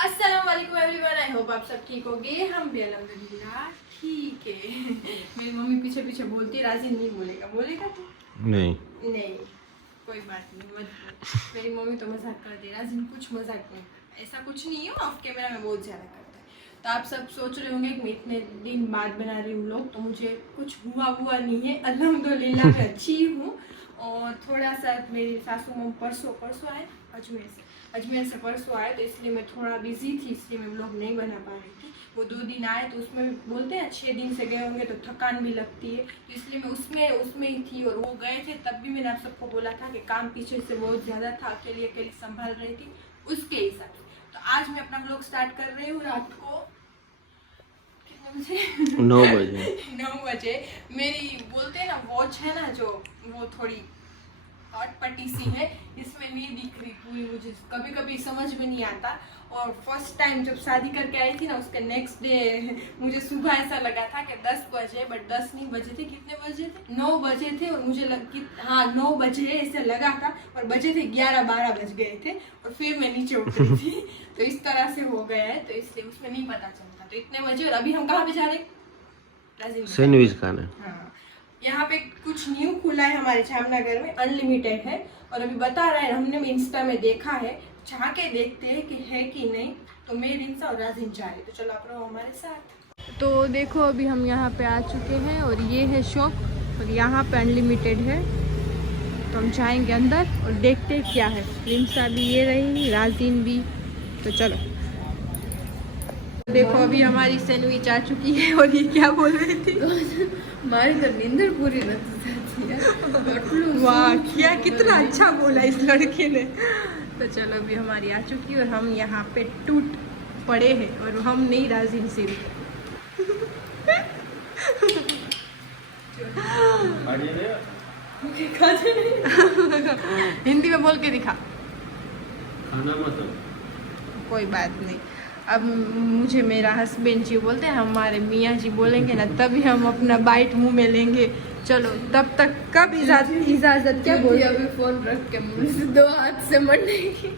अस्सलाम वालेकुम everyone, I hope आप सब ठीक होंगे। हम भी अल्हम्दुलिल्लाह ठीक है। मेरी मम्मी पीछे पीछे बोलती है राजी नहीं बोलेगा, बोलेगा तू? नहीं नहीं, कोई बात नहीं, मत बोल। मेरी मम्मी तो मजाक करती है, राजी कुछ मजाक नहीं करता, ऐसा कुछ नहीं है, ऑफ कैमरा में बहुत ज़्यादा करता है। तो आप सब सोच रहे होंगे कि मैं इतने दिन बाद बना रही हूँ लोग, तो मुझे कुछ हुआ नहीं है, अल्हम्दुलिल्लाह मैं अच्छी हूँ। और थोड़ा सा मेरी सासू मम परसों आए अजमेर से परसों आए, तो इसलिए मैं थोड़ा बिजी थी, इसलिए मैं व्लॉग नहीं बना पा रही थी। वो 2 दिन आए तो उसमें बोलते हैं 6 दिन से गए होंगे तो थकान भी लगती है, तो इसलिए मैं उसमें ही थी। और वो गए थे तब भी मैंने आप सबको बोला था कि काम पीछे से बहुत ज़्यादा था, अकेली संभाल रही थी, उसके हिसाब से। तो आज मैं अपना व्लॉग स्टार्ट कर रही हूँ रात को 9 बजे 9 बजे। मेरी बोलते हैं ना वॉच है ना जो, वो थोड़ी अटपटी सी है, इसमें नहीं दिख रही पूरी, मुझे कभी कभी समझ में नहीं आता। और फर्स्ट टाइम जब शादी करके आई थी ना, उसके नेक्स्ट डे मुझे सुबह ऐसा लगा था कि 10 बजे, बट 10 नहीं बजे थे। कितने बजे थे? 9 बजे थे। और मुझे हाँ 9 बजे ऐसे लगा था, और बजे थे 11-12 बज गए थे, और फिर मैं नीचे उतरी थी। तो इस तरह से हो गया है, तो इसलिए उसमें नहीं पता चलता। तो इतने बजे, और अभी हम कहाँ पे जा रहे? सैंडविच खाने। हाँ, यहाँ पे कुछ न्यू खुला है हमारे जामनगर में, अनलिमिटेड है। और अभी बता रहा है, हमने इंस्टा में देखा है, जा के देखते हैं कि है कि नहीं। तो मैं रिंसा और राजिन जा रहे, तो चलो आप लोग हमारे साथ। तो देखो अभी हम यहाँ पे आ चुके हैं, और ये है शॉप, और यहाँ पे अनलिमिटेड है। तो हम जाएंगे अंदर और देखते हैं क्या है। रिंसा भी ये रही, राजिन भी, तो चलो। देखो अभी हमारी सैंडविच आ चुकी है, और ये क्या बोल रही थी? मारी तो नींदर पूरी नहीं जाती है। वाह, क्या कितना अच्छा बोला इस लड़के ने। तो चलो अभी हमारी आ चुकी है, और हम यहाँ पे टूट पड़े हैं, और हम नहीं राजिन सिर्फ। हिंदी में बोल के दिखा। खाना मत। कोई बात नहीं। अब मुझे मेरा हस्बैंड जी बोलते हैं, हमारे मियाँ जी बोलेंगे ना, तभी हम अपना बाइट मुंह में लेंगे। चलो तब तक कब इजाजत क्या बोल? अभी फोन रख के मुंह से 2 हाथ से मरनेगी।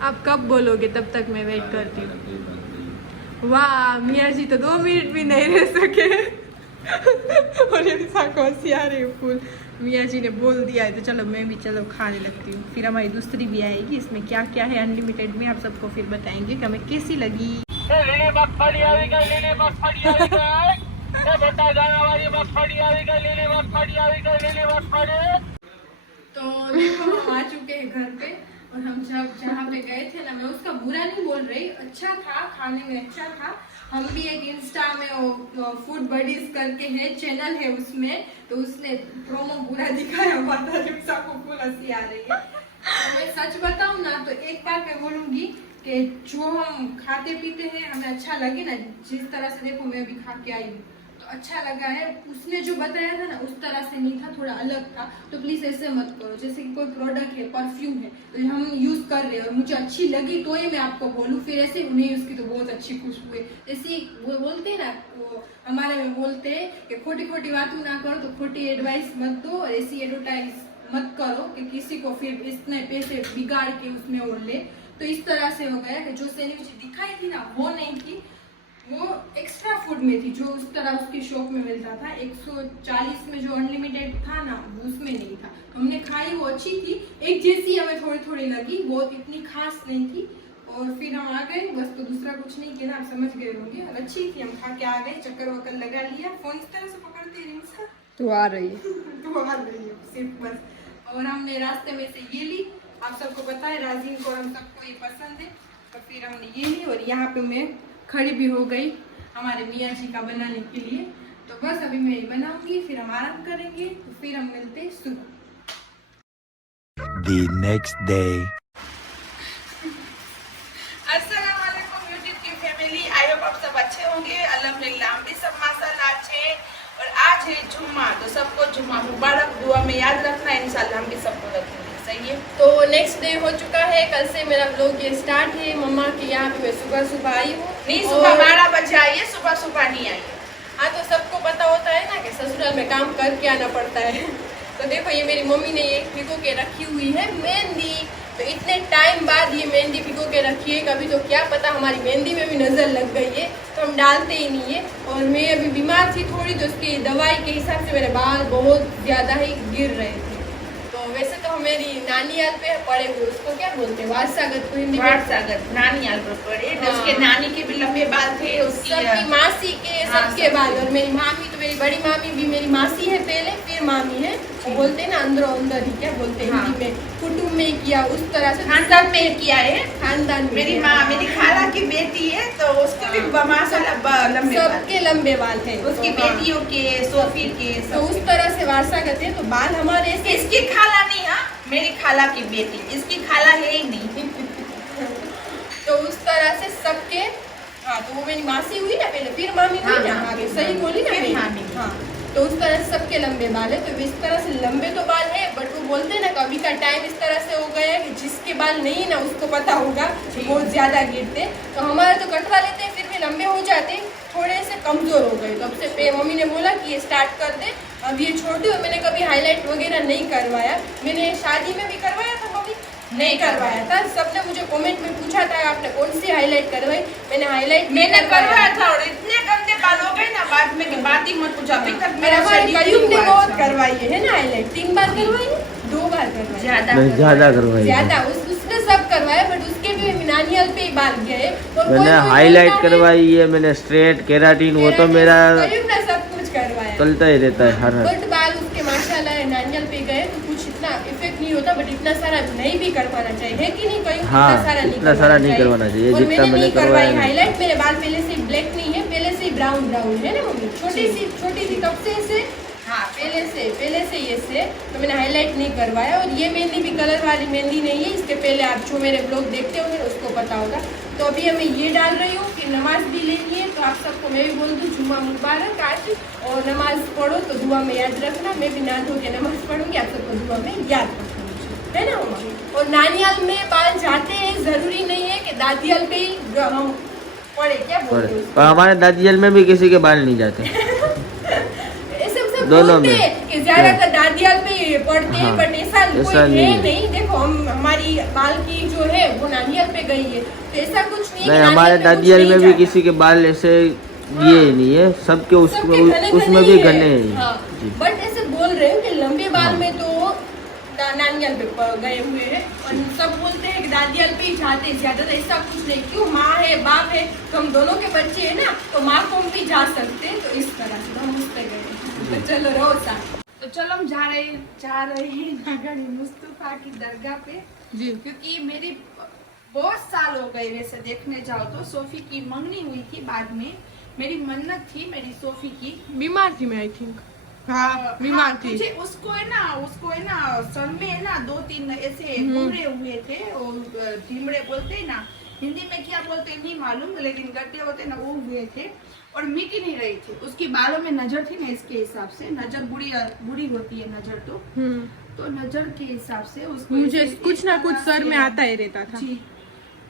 आप कब बोलोगे? तब तक मैं वेट करती हूँ। वाह, मियाँ जी तो 2 मिनट भी नहीं रह सके। और इंसा को हंसी आ रही है फुल। मियाँ जी ने बोल दिया है, तो चलो मैं भी चलो खाने लगती हूँ। फिर हमारी दूसरी भी आएगी, इसमें क्या क्या है अनलिमिटेड में, आप सबको फिर बताएंगे कि हमें कैसी लगी। तो देखो हम आ चुके हैं घर पे, और हम जब जहाँ पे गए थे ना, मैं उसका बुरा नहीं बोल रही, अच्छा था, खाने में अच्छा था। हम भी एक इंस्टा में वो फूड बडीज करके है चैनल है, उसमें तो उसने प्रोमो पूरा दिखाया हुआ था, रिक्शा को फुल हंसी आ रही है। तो मैं सच बताऊं ना, तो एक बार मैं बोलूंगी कि जो हम खाते पीते हैं हमें अच्छा लगे ना, जिस तरह से देखो मैं अभी खा के आई हूँ तो अच्छा लगा है। उसने जो बताया था ना उस तरह से नहीं था, थोड़ा अलग था। तो प्लीज ऐसे मत करो। जैसे कि कोई प्रोडक्ट है, परफ्यूम है, तो हम यूज कर रहे हैं और मुझे अच्छी लगी तो ये मैं आपको बोलूँ, फिर ऐसे उन्हें उसकी तो बहुत अच्छी खुशबू है, जैसे वो बोलते हैं ना, वो हमारे में बोलते हैं कि खोटी खोटी बातें ना करो, तो खोटी एडवाइस मत दो, और ऐसी एडवर्टाइज मत करो कि किसी को फिर इतने पैसे बिगाड़ के उसमें वो ले। तो इस तरह से हो गया कि जो सैंडविच दिखाई थी ना वो नहीं थी, वो एक्स्ट्रा फूड में थी, जो उस तरह उसकी शॉप में मिलता था। 140 में जो अनलिमिटेड था ना, वो उसमें नहीं था। तो हमने खाई, वो अच्छी थी, एक जैसी हमें थोड़ी थोड़ी लगी, बहुत इतनी खास नहीं थी। और फिर हम आ गए बस, तो दूसरा कुछ नहीं किया, आप समझ गए होंगे। और अच्छी थी, हम खा के आ गए, चक्कर वक्कर लगा लिया। फोन इस तरह से पकड़ते हैं तू आ रही है। तो आ रही है सिर्फ बस। और हमने रास्ते में से ये ली, आप सबको पता है राजीन को हम सबको ये पसंद है, तो फिर हमने ये ली। और यहाँ पे मैं खड़ी भी हो गई हमारे मियाँ जी का बनाने के लिए। तो बस अभी मैं बनाऊंगी, फिर हम आराम करेंगे, तो फिर हम मिलते हैं सुबह। The next day. अस्सलाम वालेकुम यूट्यूब की फैमिली, आई होप आप सब अच्छे होंगे। अल्हम्दुलिल्लाह हम भी सब माशाल्लाह अच्छे हैं। और आज है जुम्मा, तो सबको जुम्मा मुबारक, दुआ में याद रखना, इंशाल्लाह हम भी सबको रखेंगे, सही है। तो नेक्स्ट डे हो चुका है, कल से मेरा व्लॉग ये स्टार्ट है। मम्मा के यहाँ पे मैं सुबह आई हूँ, नहीं सुबह 12 बजे आई है, सुबह नहीं आई। हाँ, तो सबको पता होता है ना कि ससुराल में काम करके आना पड़ता है। तो देखो ये मेरी मम्मी ने ये भिगो के रखी हुई है मेहंदी, तो इतने टाइम बाद ये मेहंदी भिगो के रखी है, कभी तो क्या पता हमारी मेहंदी में भी नज़र लग गई है, तो हम डालते ही नहीं है। और मैं अभी बीमार थी थोड़ी, तो उसकी दवाई के हिसाब से मेरे बाल बहुत ज़्यादा ही गिर रहे थे। तो वैसे तो मेरी नानियाल पे पड़े हुए, उसको क्या बोलते हैं, वारसागत को हिंदी में वारसागत नानियाल पर पड़े। हाँ। उसके नानी के भी लंबे बाल थे, उसकी सबकी मासी के हाँ, सबके सबके। बाल। और मेरी मामी तो, मेरी बड़ी मामी भी मेरी मासी है पहले, फिर मामी है। वो बोलते हैं ना अंदरों अंदर ही, क्या बोलते हैं हाँ। हिंदी में, कुटुंब में किया उस तरह से खानदान में किया है। खानदान में मेरी किया। माँ, मेरी खाला की बेटी है, तो उसके भी माशाल्लाह लंबे बाल। सबके लंबे बाल थे, उसकी तो हाँ। बेटियों के, सोफी के, तो उस तरह से वारसागत है, तो बाल हमारे ऐसे इसकी खाला नहीं, हाँ मेरी खाला की बेटी, इसकी खाला है ही नहीं। तो उस तरह से सबके। हाँ, तो वो मेरी मासी हुई ना पहले, फिर मामी हुई हाँ, ना, हाँ, आगे सही बोली ना फिर मैंने? मामी। हाँ, तो उस तरह से सबके लंबे बाल है। तो इस तरह से लंबे तो बाल है, बट वो बोलते हैं ना कभी का टाइम इस तरह से हो गया है कि जिसके बाल नहीं ना उसको पता होगा, बहुत ज्यादा गिरते। तो हमारे तो कटवा लेते हैं, फिर भी लंबे हो जाते, थोड़े से कमजोर हो गए। तब से मम्मी ने बोला कि ये स्टार्ट कर दे। अब ये छोटे हो, मैंने कभी हाईलाइट वगैरह नहीं करवाया। मैंने शादी में भी करवाया था मम्मी, नहीं करवाया था। सबने मुझे कमेंट में पूछा था आपने कौन सी हाईलाइट करवाई, मैंने हाईलाइट मैंने करवाया था, और इतने गंदे बाल हो गए ना बाद में कि बात ही मत पूछो। अभी तक मेरा हमारे शरीर कयुग ने नहीं हुआ बहुत अच्छा। करवाई है ना हाईलाइट, 3 बार करवाई है, 2 बार करवाई ज्यादा नहीं ज्यादा करवाई ज्यादा। उसने सब करवाया, बट उसके भी नानियाल पे ही बाल गए। और मैंने कोई हाईलाइट बोलता है, करवाई है, मैंने स्ट्रेट केराटिन, वो तो मेरा कयुग ने सब कुछ करवाया। चलता ही रहता है हर बट बाल उसके माशाल्लाह नानियाल पे गए तो कुछ इतना इफेक्ट नहीं होता, बट इतना सारा नहीं भी करवाना चाहिए, है कि नहीं? कहीं हाँ, इतना सारा नहीं करवाना चाहिए। और जितना मैंने नहीं करवाई करवाया है। हाईलाइट। मेरे बाल पहले से ब्लैक नहीं है, पहले से ब्राउन ब्राउन है ना मम्मी, छोटी सी तब से ऐसे। हाँ, पहले से ये से। तो मैंने हाईलाइट नहीं करवाया। और ये मेहंदी भी कलर वाली मेहंदी नहीं है, इसके पहले आप जो मेरे ब्लॉग देखते होंगे उसको पता होगा। तो अभी हमें ये डाल रही हूँ कि नमाज भी लेनी है, तो आप सबको मैं भी बोल दूँ जुम्मा मुबारक आज, और नमाज पढ़ो तो दुआ में याद रखना। मैं भी नहा धो के नमाज पढ़ूंगी, आप सबको दुआ में याद रखना, है ना मम्मा? और नानियाल में बाल जाते हैं, जरूरी नहीं है कि दादियाल पे ही हम पढ़े, क्या बोलते हैं पर हमारे दादीजल में भी किसी के बाल नहीं जाते। ऐसे सब दोनों बोलते में। हैं कि ज्यादातर दादियाल पे पढ़ते हैं, हाँ, बट ऐसा कोई ऐसा है नहीं है। नहीं। देखो हमारी बाल की जो है वो नानियाल पे गई है, तो ऐसा कुछ नहीं है नहीं, कि हमारे नानियाल पे कुछ दादीजल नहीं में भी जाता। किसी के बाल ऐसे ये नहीं है, सबके सबके घने उसमें घने भी ही है। घने हैं। हाँ, जी। बट ऐसे बोल रहे हो कि लंबे बाल हाँ। में तो नानियाल पे गए हुए हैं, और सब बोलते हैं कि दादियाल पे ही जाते हैं ज्यादा। ऐसा कुछ नहीं, क्यों? माँ है बाप है, तो हम दोनों के बच्चे हैं ना, तो माँ को हम भी जा सकते हैं। तो इस तरह से हम उस पे गए। तो चलो रहो साथ। तो चलो हम जा रहे हैं नागरी मुस्तफा की दरगाह पे जी। क्योंकि मेरी बहुत साल हो गए वैसे देखने जाओ तो। सोफी की मंगनी हुई थी, बाद में मेरी मन्नत थी मेरी सोफी की। बीमार थी मैं, आई थिंक। हाँ, बीमार थी। मुझे उसको है ना सर में है ना 2-3 ऐसे घुमरे हुए थे, और ढीमड़े बोलते हैं ना, हिंदी में क्या बोलते हैं नहीं मालूम, लेकिन गड्ढे होते हैं ना, वो हुए थे और मिट ही नहीं रही थी। उसकी बालों में नजर थी ना, इसके हिसाब से नजर बुरी होती है नजर, तो नजर के हिसाब से उसको मुझे ऐसे कुछ ना इस कुछ तरह सर में से- आता ही रहता था। जी।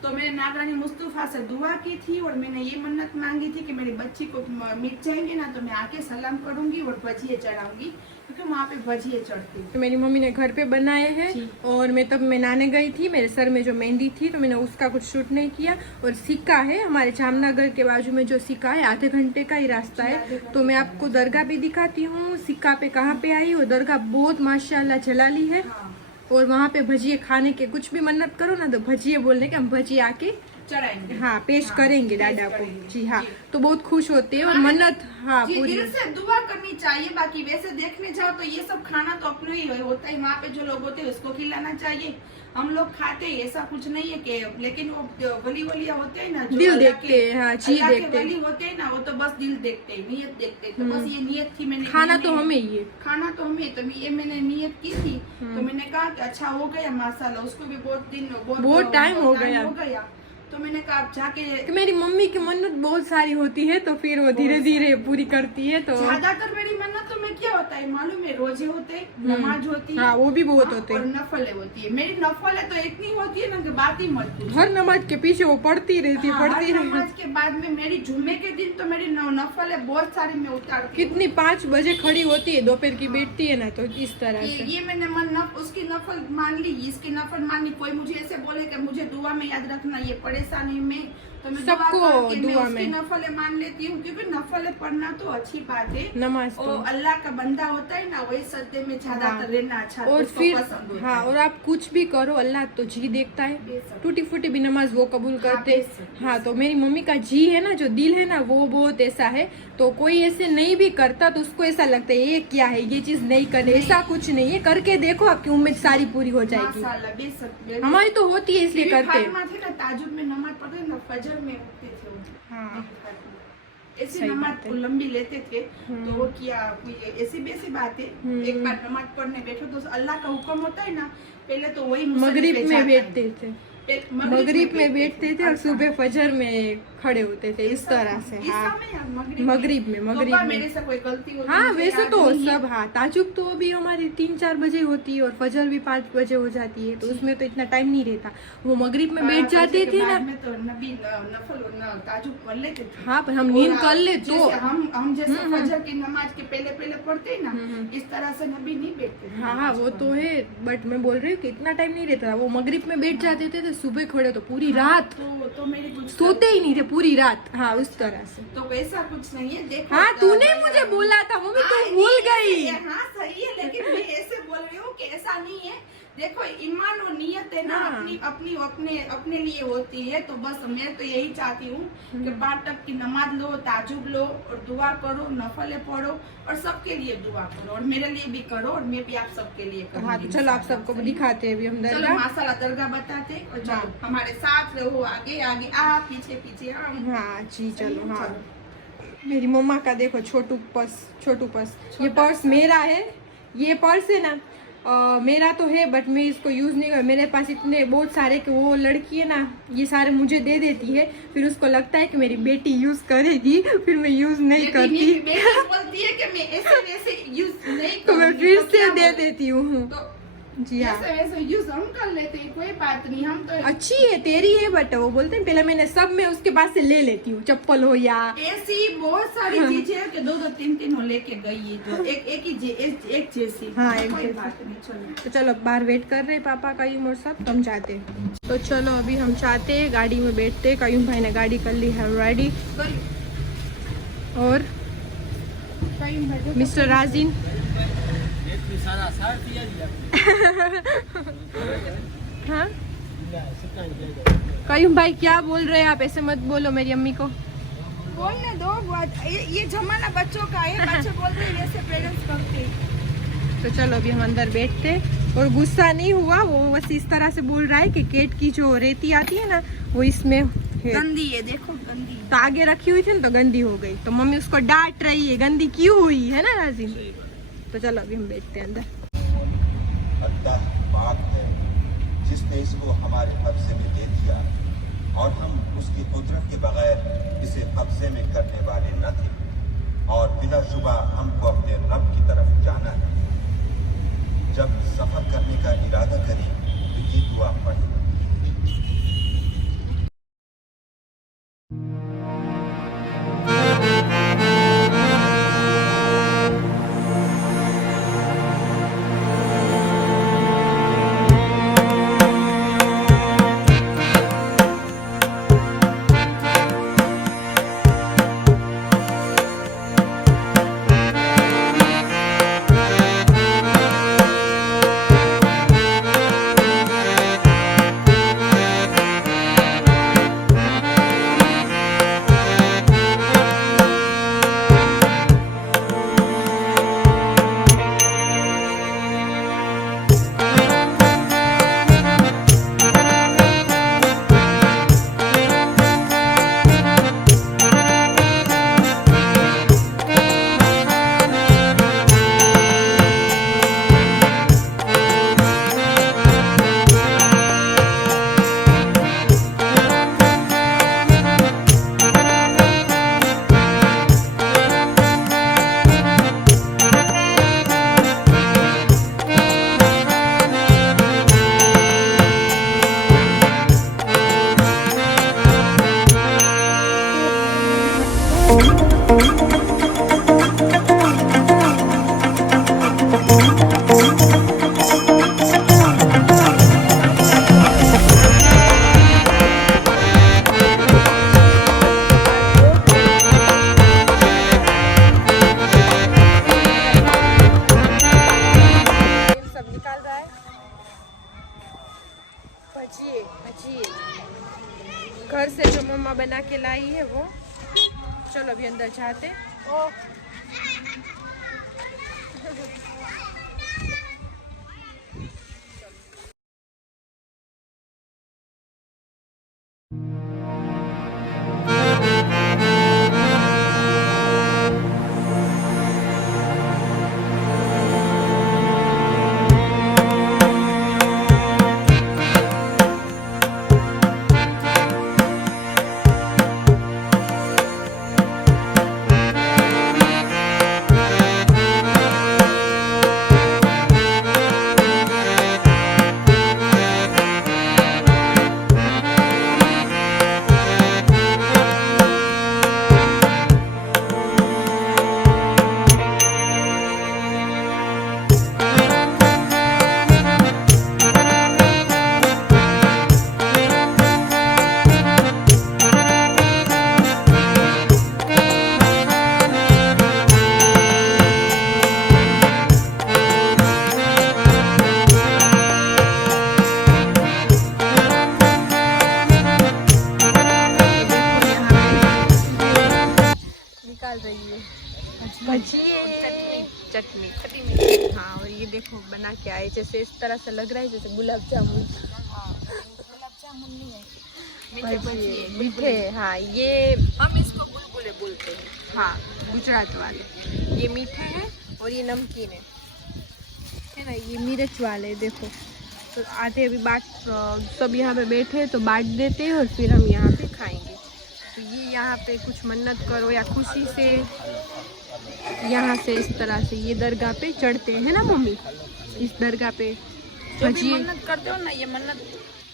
तो मैंने नागरानी मुस्तफा से दुआ की थी, और मैंने ये मन्नत मांगी थी कि मेरी बच्ची को मिट जाएंगे ना तो मैं आके सलाम करूंगी और भजिए चढ़ाऊंगी, क्योंकि वहाँ पे भजिए चढ़ती। तो मेरी मम्मी ने घर पे बनाए हैं, जी। और मैं तब मैं नहाने गई थी, मेरे सर में जो मेहंदी थी तो मैंने उसका कुछ शूट नहीं किया। और सिक्का है हमारे जामनगर के बाजू में, जो सिक्का है आधे घंटे का ही रास्ता है। तो मैं आपको दरगाह भी दिखाती हूँ, सिक्का पे कहाँ पे आई। और दरगाह बहुत माशाल्लाह जलाली है। हाँ, और वहाँ पे भजिए खाने के, कुछ भी मन्नत करो ना तो भजिए बोलने के, हम भजिए आके चढ़ाएंगे। हाँ पेश करेंगे पेश दादा को। करेंगे। जी हाँ, जी। तो बहुत खुश होते हैं और हाँ, मन्नत हाँ जी, पूरी। दिल से दुआ करनी चाहिए। बाकी वैसे देखने जाओ तो ये सब खाना तो अपने ही होता है, वहाँ पे जो लोग होते हैं उसको खिलाना चाहिए। हम लोग खाते हैं, ऐसा कुछ नहीं है कि, लेकिन वो वलिया होते हैं ना, जो दिल अल्लाह देखते के- हैं, हाँ, जी अल्लाह के देखते हैं। वली होते हैं ना, वो तो बस दिल देखते हैं, नियत देखते हैं। तो बस ये नियत थी, मैंने खाना तो हमें ही है। खाना तो हमें, तो ये मैंने नियत की थी। तो मैंने कहा कि अच्छा हो गया माशाल्लाह, उसको भी बहुत टाइम हो गया। तो मैंने कहा आप जाके, कि मेरी मम्मी की मन्नत बहुत सारी होती है, तो फिर वो धीरे धीरे पूरी करती है। तो ज्यादातर मेरी मन्नत तो मैं क्या होता है मालूम है, रोजे होते हैं, नमाज होती है, हाँ वो भी बहुत होते और हैं। नफलें होती है। मेरी नफलें तो इतनी होती है ना कि बात ही मत पूछो। हर नमाज के पीछे वो पढ़ती रहती है, हाँ, पढ़ती हर रहती। नमाज के बाद में मेरी जुम्मे के दिन तो मेरी नफलें बहुत सारी मैं उतारती हूँ। कितनी 5 बजे खड़ी होती है, दोपहर की बैठती है ना, तो इस तरह से। ये मैंने उसकी नफल मान ली, इसकी नफल मान ली। कोई मुझे ऐसे बोले कि मुझे दुआ में याद रखना ये परेशानी में, तो मैं सबको दुआ उसकी में। नफलें मान लेती हूँ, क्योंकि नफलें पढ़ना तो अच्छी बात है। नमाज तो। और अल्लाह का बंदा होता है ना, वही सद्दे में ज्यादातर रहना अच्छा, और उसको फिर पसंद होता हाँ, है। और आप कुछ भी करो, अल्लाह तो जी देखता है। बेशक। टूटी फूटी भी नमाज वो कबूल करते। बेशक, हाँ, तो मेरी मम्मी का जी है ना, जो दिल है ना, वो बहुत ऐसा है। तो कोई ऐसे नहीं भी करता तो उसको ऐसा लगता है ये क्या है, ये चीज नहीं करनी। ऐसा कुछ नहीं है, करके देखो, आपकी उम्मीद सारी पूरी हो जाएगी। माशाल्लाह, बेशक। हमारी तो होती है इसलिए मेरी करते। फातिमा थी ना, ताजुद में नमाज पढ़ते ना, फजर में उठते थे वो। हाँ। ऐसी सही नमाज बात है। को लंबी लेते थे, तो वो किया कोई ऐसी वैसी बात है। एक बार नमाज पढ़ने बैठो तो अल्लाह का हुक्म होता है ना, पहले तो वही मुसल्ली मगरिब पे में जाता है। बैठते थे, मगरिब मगरिब में बैठते थे और अच्छा। सुबह फजर में खड़े होते थे, इस तरह से। ईसा हाँ, में या मगरिब में, मगरिब तौबा, में। मेरे से कोई गलती होती हाँ, मुझे वैसे याद तो नहीं है। सब। हाँ, ताजुब तो अभी हमारी 3-4 बजे होती है और फजर भी 5 बजे हो जाती है, तो उसमें तो इतना टाइम नहीं रहता। वो मगरिब में बैठ 12 जाते बजे के थे ना। बाद में तो नबी नफल ताजुब पढ़ लेते थे। हाँ, पर हम नींद और कर ले तो। जैसे हम जैसे फजर की नमाज के पहले पहले पढ़ते हैं ना, इस तरह से नबी नहीं बैठते थे। हाँ हाँ, वो तो है, बट मैं बोल रही हूँ कि इतना टाइम नहीं रहता था। वो मगरिब में बैठ जाते थे, तो सुबह खड़े तो पूरी रात तो मेरी कुछ सोते ही नहीं थे, पूरी रात। हाँ, उस तरह से। तो वैसा कुछ नहीं है। देखो, हाँ, तूने मुझे बोला था मम्मी, हाँ, तू भूल नहीं, गई। हाँ सही है, लेकिन मैं ऐसे बोल रही हूँ कि ऐसा नहीं है। देखो, ईमान और नियत है ना, हाँ। अपने लिए होती है। तो बस मैं तो यही चाहती हूँ कि 5 टक की नमाज लो, ताजुब लो और दुआ करो, नफले पढ़ो और सबके लिए दुआ करो, और मेरे लिए भी करो, और मैं भी आप सबके लिए करूँगी। हाँ, तो चलो आप सबको दिखाते हैं अभी हम चलो दरगाह। माशाल्लाह दरगाह बताते, और चलो हाँ। हमारे साथ रहो, आगे आगे आप, पीछे पीछे हम। हाँ जी, चलो। हाँ, चलो। मेरी मम्मा का देखो छोटू पर्स। ये पर्स मेरा है, ये पर्स है ना, मेरा तो है, बट मैं इसको यूज नहीं कर। मेरे पास इतने बहुत सारे कि वो लड़की है ना, ये सारे मुझे दे देती है, फिर उसको लगता है कि मेरी बेटी यूज करेगी, फिर मैं यूज नहीं करती, बेटी बोलती है कि मैं ऐसे वैसे यूज नहीं तो मैं करूंगी, फिर तो से क्या दे बोलूं? देती हूँ। तो जी हाँ, जैसे वैसे यूज हम कर लेते हैं, कोई बात नहीं। हम तो अच्छी है, तेरी है, बट वो बोलते हैं पहले मैंने सब में उसके पास से ले लेती हूँ, चप्पल हो या। ऐसी बहुत सारी चीजें हैं कि 2-2 3-3 हो लेके गई है, जो एक जैसी। हाँ, एक कोई जैसी। बात नहीं, चलो। तो चलो, बाहर वेट कर रहे हैं पापा, कयूम और सब, तो हम जाते हैं। तो चलो अभी हम चाहते हैं गाड़ी में बैठते हैं। कयूम भाई ने गाड़ी कर ली है रेडी, और मिस्टर राजीन हाँ, कयूम भाई क्या बोल रहे हैं आप? ऐसे मत बोलो मेरी अम्मी को। बोलने दो, ये जमाना बच्चों का है, बच्चे बोलते हैं वैसे पेरेंट्स करते हैं। तो चलो अभी हम अंदर बैठते, और गुस्सा नहीं हुआ वो, बस इस तरह से बोल रहा है कि केट की जो रेती आती है ना, वो इसमें है। गंदी है, देखो गंदी। तो आगे रखी हुई थी ना, तो गंदी हो गई, तो मम्मी उसको डांट रही है, गंदी क्यों हुई है ना राजीन। तो चलो अभी हम बैठते हैं अंदर। अल्लाह पाक है जिसने इसको हमारे कब्जे में दे दिया, और हम उसकी कुदरत के बगैर इसे कब्जे में करने वाले न थे, और बिला शुबा हमको अपने रब की तरफ जाना है। जब सफर करने का इरादा करें तो ये दुआ पढ़ें। मम्मा बना के लाई है वो। चलो अभी अंदर जाते। ओ चटनी खट्टी मीठी। हाँ, और ये देखो बना के आए, जैसे इस तरह से लग रहा है जैसे गुलाब जामुन। गुलाब जामुन नहीं है, मीठे। हाँ, ये हम इसको बुलबुले बोलते हैं। हाँ, गुजरात वाले। ये मीठे हैं और ये नमकीन है ना। ये मिर्च वाले देखो। तो आधे अभी बांट, सब यहाँ पे बैठे तो बांट देते हैं और फिर हम यहाँ पे खाएंगे। तो ये यहाँ पे कुछ मन्नत करो या खुशी से यहाँ से इस तरह से ये दरगाह पे चढ़ते हैं ना मम्मी। इस दरगाह पे जो भी मन्नत करते हो ना, ये मन्नत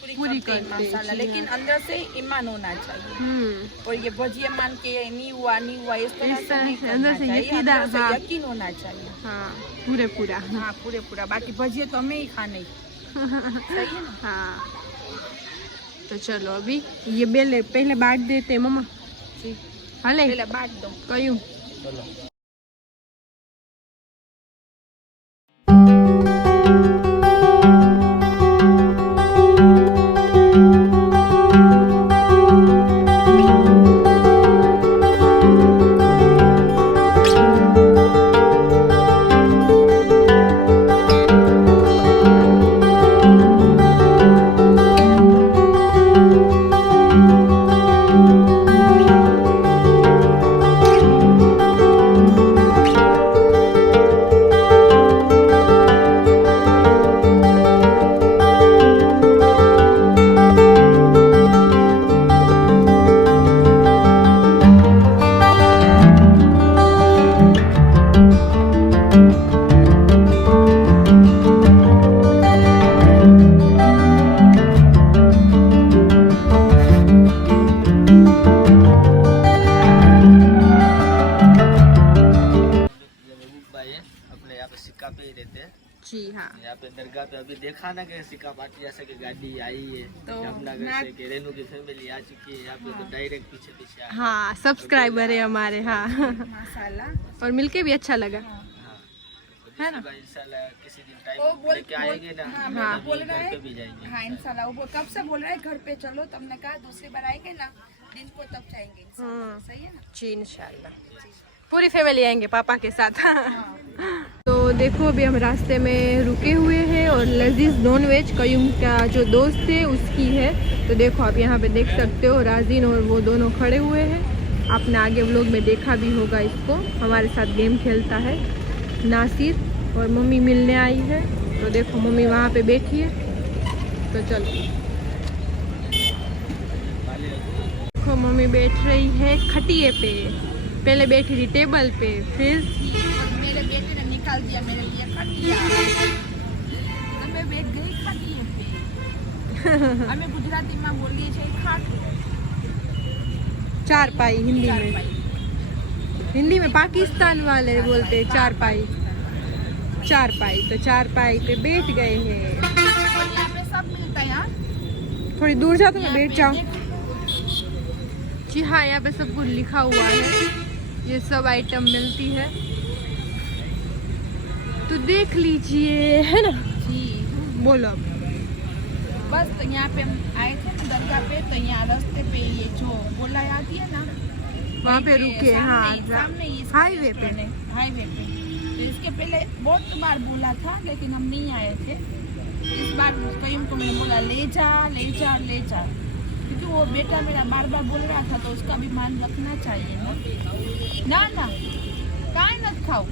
पूरी करते हैं माशाल्लाह, जी लेकिन हाँ। अंदर से ईमान होना चाहिए। और ये भजिया मान के नहीं हुआ इस तरह से नहीं अंदर करना से चाहिए, यकीन, अंदर से हाँ। यकीन होना चाहिए। हाँ, पूरे पूरा। हाँ, पूरा। बाकी भजिया तो हमें ही खाने सही है ना। हाँ, तो चलो अभी ये बेले पहले बांट देते हैं मम्मा। जी, हाले पहले बांट दो। कयूं सिक्का पे ही रहते हैं। जी हाँ। यहाँ पे दरगाह पे अभी देखा ना कि सिक्का पार्टी जैसे कि गाड़ी आई है तो जामनगर से, कि रेनू की फैमिली आ चुकी है यहाँ पे। तो डायरेक्ट पीछे पीछे आ हाँ, सब्सक्राइबर है हमारे। हाँ, माशाल्लाह। और मिलके भी अच्छा लगा। हाँ। है ना? इंशाल्लाह किसी दिन वो टाइम बोल लेके आएंगे ना, हाँ, हाँ। बोल रहा घर पे है। भी जाएंगे। हाँ, इंशाल्लाह। वो कब से बोल रहा है घर पे चलो, तब ने कहा दूसरी बार आएंगे ना दिन को तब जाएंगे इंशाल्लाह। सही है ना। जी, इंशाल्लाह पूरी फैमिली आएंगे पापा के साथ। तो देखो अभी हम रास्ते में रुके हुए हैं और लजीज नॉन वेज कयूम का जो दोस्त है उसकी है। तो देखो आप यहाँ पे देख सकते हो, राजीन और वो दोनों खड़े हुए हैं। आपने आगे व्लॉग में देखा भी होगा इसको, हमारे साथ गेम खेलता है। नासिर और मम्मी मिलने आई है। तो देखो मम्मी वहाँ पे बैठी है। तो चलो देखो मम्मी बैठ रही है खटिए पे, पहले बैठी थी टेबल पे, फिर मेरे बेटे ने निकाल दिया मेरे लिए खटिया, तो मैं बैठ गई खटिए पे। हमें गुजराती में बोलिए છે ખાટું, चारपाई हिंदी में। चारपाई। हिंदी में पाकिस्तान वाले बोलते हैं चारपाई। चारपाई, तो चारपाई पे बैठ गए हैं। और यहाँ पे सब मिलता है। यहाँ थोड़ी दूर जाओ तो मैं यहाँ बैठ पे जाऊँ। देखो, जी हाँ, यहाँ पे सब कुछ लिखा हुआ है, ये सब आइटम मिलती है तो देख लीजिए, है ना। जी बोलो अब। बस तो यहाँ पे हम आए थे ना जगह पे, तो यहाँ रास्ते पे ये जो गोला आती है ना, वहाँ पे रुके, हाँ, सामने ये हाईवे पे। हाईवे पे। तो इसके पहले बहुत बार बोला था, लेकिन हम नहीं आए थे। इस बार कहीं को मैंने बोला ले जा ले जा ले जा, क्योंकि वो बेटा मेरा बार बार बोल रहा था, तो उसका भी मान रखना चाहिए ना। ना ना काय न खाओ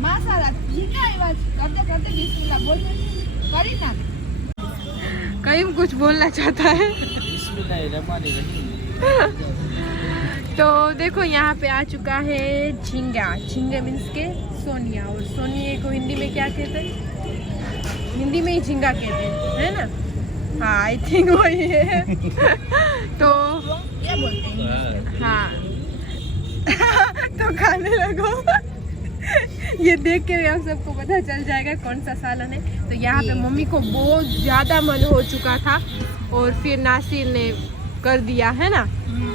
मासाला झींगा आवाज करते करते बिस्मिल्लाह बोल करी ना। कईम कुछ बोलना चाहता है। तो देखो यहाँ पे आ चुका है झींगा। झींगा मीन्स के सोनिया, और सोनिया को हिंदी में क्या कहते हैं? हिंदी में ही झींगा कहते हैं, है ना? हाँ, आई थिंक वही है। तो क्या बोलते हैं? हाँ तो खाने लगो। ये देख के भी आप सबको पता चल जाएगा कौन सा सालन है। तो यहाँ पे मम्मी को बहुत ज़्यादा मन हो चुका था, और फिर नासिर ने कर दिया, है ना?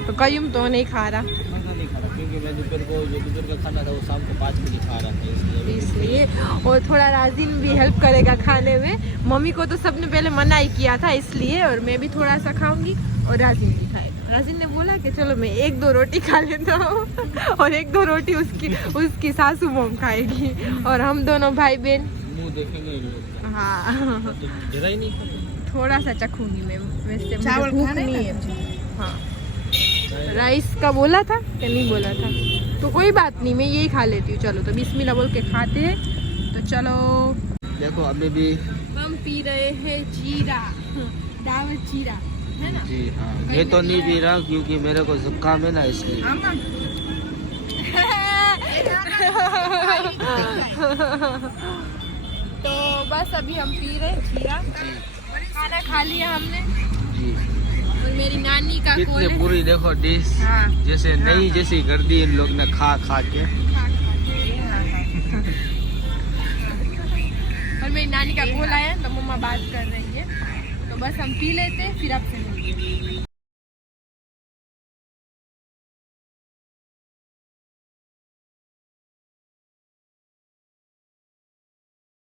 तो कयूम तो नहीं खा रहा, नहीं खा रहा, क्योंकि मैं दोपहर को जो दोपहर का खाना था वो शाम को 5 बजे खा रहा था, इसलिए। और थोड़ा राजिन भी हेल्प करेगा खाने में। मम्मी को तो सबने पहले मना ही किया था, इसलिए। और मैं भी थोड़ा सा खाऊंगी और राजिन भी खाएगा। राजिन ने बोला कि चलो मैं 1-2 रोटी खा लेता हूँ, और 1-2 रोटी उसकी सासू मॉम खाएगी, और हम दोनों भाई बहन मुंह देखेंगे इन लोग। हाँ जरा ही नहीं खाता। थोड़ा सा चखूंगी मैं, वैसे मुझे चावल भूख खाने नहीं का? है। हाँ, राइस का बोला था कि नहीं बोला था? तो कोई बात नहीं, मैं यही खा लेती हूँ। चलो तो बिस्मिल्लाह बोल के खाते हैं। तो चलो, देखो अभी भी हम पी रहे हैं जीरा, दावत जीरा, है ना? जी हाँ, मैं तो नहीं पी रहा क्योंकि मेरे को जुकाम है ना, इसलिए। तो बस अभी हम पी रहे हैं जीरा। खाना खा लिया हमने, जी और मेरी नानी का कितने कॉल है। पूरी देखो डिश, हाँ। जैसे नई जैसी कर दी इन लोग ने खा खा के। और मेरी नानी का कॉल आया, तो मम्मा बात कर रही है। तो बस हम पी लेते हैं, फिर आपसे मिलते हैं।